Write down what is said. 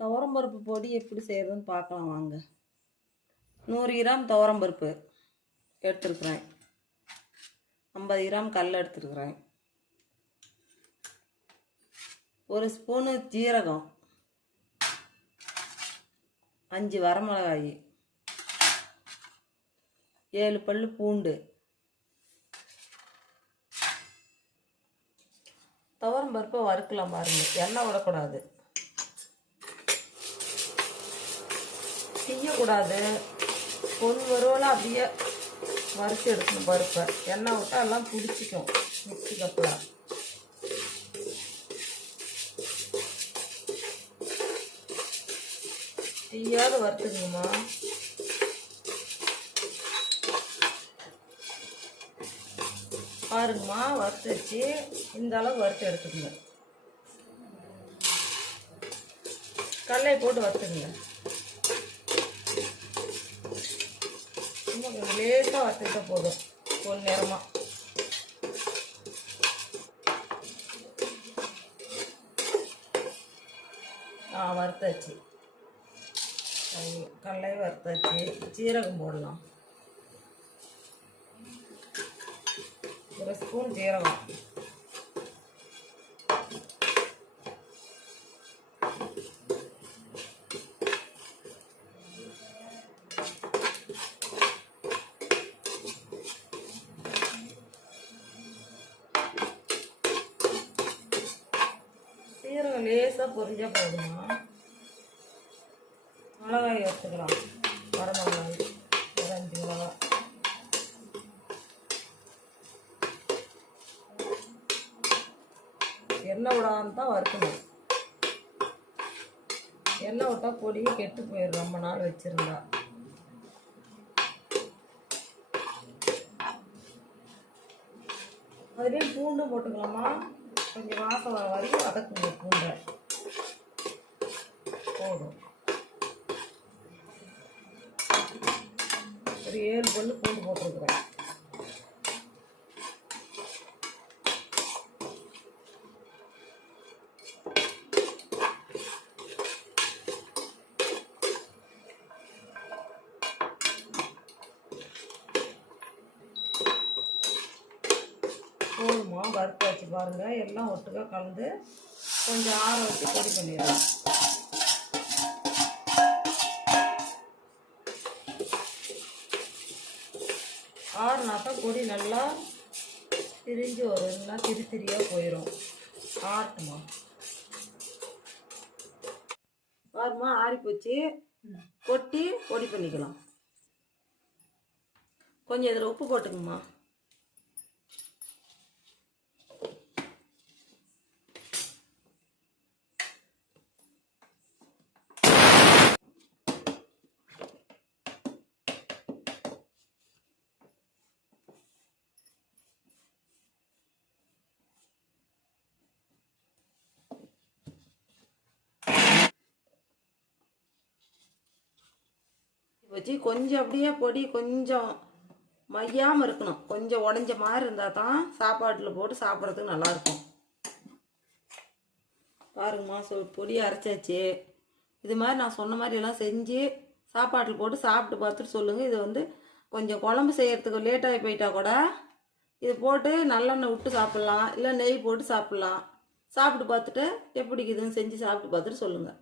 துவரம்பருப்பு பொடி எப்படி செய்கிறதுன்னு பார்க்கலாம் வாங்க. 100 கிராம் துவரம்பருப்பு எடுத்துருக்குறேன். 50 கிராம் கடலை எடுத்துருக்குறேன். 1 ஸ்பூனு ஜீரகம், 5 வரமிளகாய், 7 பல்லு பூண்டு. துவரம்பருப்பை வறுக்கலாம் பாருங்கள், எண்ணெய் விடக்கூடாது, செய்யக்கூடாது. பொன் வறுவலாக அப்படியே வறுத்து எடுக்கணும் பருப்பை. எண்ணெய் விட்டால் எல்லாம் பிடிச்சிக்கும் மிக்சி கப்பில். செய்யாத வறுத்துக்கணுமா. பாருங்கம்மா, வறுத்து வச்சு இந்த அளவு வறுத்து எடுத்துக்கோங்க. கடலையை போட்டு வறுத்துக்குங்க. கொஞ்சம் லேசாக வறுத்துக்கிட்ட போதும், ஒரு நேரமாக. வறுத்தாச்சு, கடலையை வறுத்தாச்சு. ஜீரகம் போடலாம், 1 ஸ்பூன் ஜீரகம். சீரகம் லேசாக பொரிஞ்சா போதுமா. மிளகாய் எடுத்துக்கலாம், வரமிளகாய் 5 மிளகாய். எண்ணெய் விடாம தான் வறுக்கணும். எண்ணெய் விட்டால் பொடி கெட்டு போயிடும் ரொம்ப நாள் வச்சுருந்தா. அதுலேயும் பூண்டும் போட்டுக்கலாமா. கொஞ்சம் வாசம் வர வரைக்கும் வதக்குங்க. பூண்டை போடும். ஒரு 7 பல்லு பூண்டு போட்டிருக்கிறேன். போதுமா, வறுத்து வச்சு பாருங்கள். எல்லாம் ஒட்டுக்கா கலந்து கொஞ்சம் ஆற வச்சு பொடி பண்ணிடலாம். ஆறுனாக்கா பொடி நல்லா திரிஞ்சு வரும், இல்லைன்னா திரியாக போயிடும். ஆட்டுமா பாருமா, ஆறி போச்சு. கொட்டி பொடி பண்ணிக்கலாம். கொஞ்சம் இதில் உப்பு போட்டுக்குமா. வச்சு கொஞ்சம் அப்படியே பொடி கொஞ்சம் மையாமல் இருக்கணும். கொஞ்சம் உடஞ்ச மாதிரி இருந்தால் தான் சாப்பாட்டில் போட்டு சாப்பிட்றதுக்கு நல்லாயிருக்கும். பாருங்கம்மா, பொடி அரைச்சாச்சு. இது மாதிரி நான் சொன்ன மாதிரியெல்லாம் செஞ்சு சாப்பாட்டில் போட்டு சாப்பிட்டு பார்த்துட்டு சொல்லுங்கள். இது வந்து கொஞ்சம் குழம்பு செய்கிறதுக்கு லேட்டாகி போயிட்டா கூட இது போட்டு நல்லெண்ணெய் விட்டு சாப்பிட்லாம், இல்லை நெய் போட்டு சாப்பிட்லாம். சாப்பிட்டு பார்த்துட்டு எப்படி இருக்குதுன்னு செஞ்சு சாப்பிட்டு பார்த்துட்டு சொல்லுங்கள்.